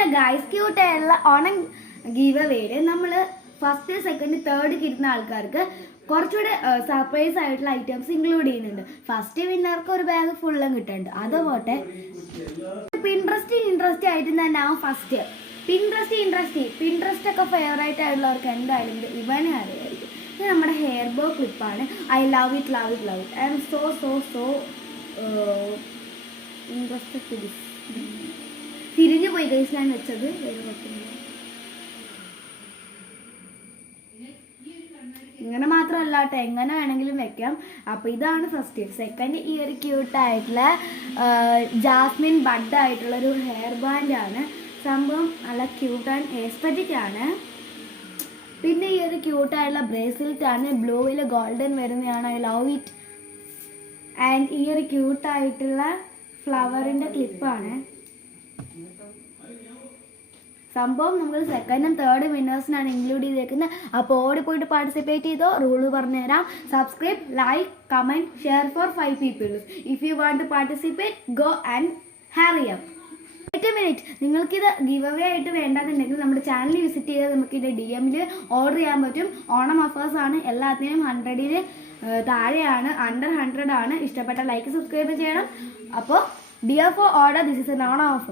Hello guys, ക്യൂട്ടായുള്ള Onam give അവേയിൽ നമ്മൾ ഫസ്റ്റ് സെക്കൻഡ് തേർഡ് കിട്ടുന്ന ആൾക്കാർക്ക് കുറച്ചുകൂടെ സർപ്രൈസ് ആയിട്ടുള്ള ഐറ്റംസ് ഇൻക്ലൂഡ് ചെയ്യുന്നുണ്ട്. ഫസ്റ്റ് വിന്നർക്ക് ഒരു ബാഗ് ഫുള്ളും കിട്ടുന്നുണ്ട്. അതുപോട്ടെ ഇൻട്രസ്റ്റ് ആയിട്ട് തന്നെ ഫസ്റ്റ് പിൻട്രസ്റ്റ് ഒക്കെ ഫേവറേറ്റ് ആയിട്ടുള്ളവർക്ക് എന്തായാലും ഇവനെ അറിയായിരിക്കും. ഇത് നമ്മുടെ ഹെയർ ബോ ക്ലിപ്പാണ്. I love it I am so interested. തിരിഞ്ഞു പോയി ഗൈസ്, ഞാൻ വെച്ചത് വേറെ പറ്റുന്നില്ല. ഇങ്ങനെ മാത്രമല്ല കേട്ടോ, എങ്ങനെ വേണമെങ്കിലും വെക്കാം. അപ്പോൾ ഇതാണ് ഫസ്റ്റ്. സെക്കൻഡ് ഈ ഒരു ക്യൂട്ടായിട്ടുള്ള ജാസ്മിൻ ബഡ് ആയിട്ടുള്ളൊരു ഹെയർ ബാൻഡാണ്. സംഭവം നല്ല ക്യൂട്ട് ആൻഡ് എസ്തറ്റിക് ആണ്. പിന്നെ ഈ ഒരു ക്യൂട്ടായിട്ടുള്ള ബ്രേസ്ലെറ്റ് ആണ്, ബ്ലൂവിൽ ഗോൾഡൻ വരുന്നതാണ്. I love it. ആൻഡ് ഈ ഒരു ക്യൂട്ടായിട്ടുള്ള ഫ്ലവറിൻ്റെ ക്ലിപ്പാണ്. സംഭവം നമ്മൾ സെക്കൻഡും തേർഡും വിന്നേഴ്സിനാണ് ഇൻക്ലൂഡ് ചെയ്തേക്കുന്നത്. അപ്പോൾ ഓടിപ്പോയിട്ട് പാർട്ടിസിപ്പേറ്റ് ചെയ്തോ. റൂള് പറഞ്ഞുതരാം. Subscribe, like, comment, share for 5 people. If you want to participate, go and hurry up. Minute നിങ്ങൾക്കിത് ഗിവ് അവേ ആയിട്ട് വേണ്ടെന്നുണ്ടെങ്കിൽ നമ്മുടെ ചാനൽ വിസിറ്റ് ചെയ്ത് നമുക്കിത് DM-ൽ ഓർഡർ ചെയ്യാൻ പറ്റും. ഓണം ഓഫേഴ്സ് ആണ്. എല്ലാത്തിനും 100-ൽ താഴെയാണ്, അണ്ടർ 100 ആണ്. ഇഷ്ടപ്പെട്ട ലൈക്ക് സബ്സ്ക്രൈബ് ചെയ്യണം. അപ്പോൾ dear for order, this is an Onam offer.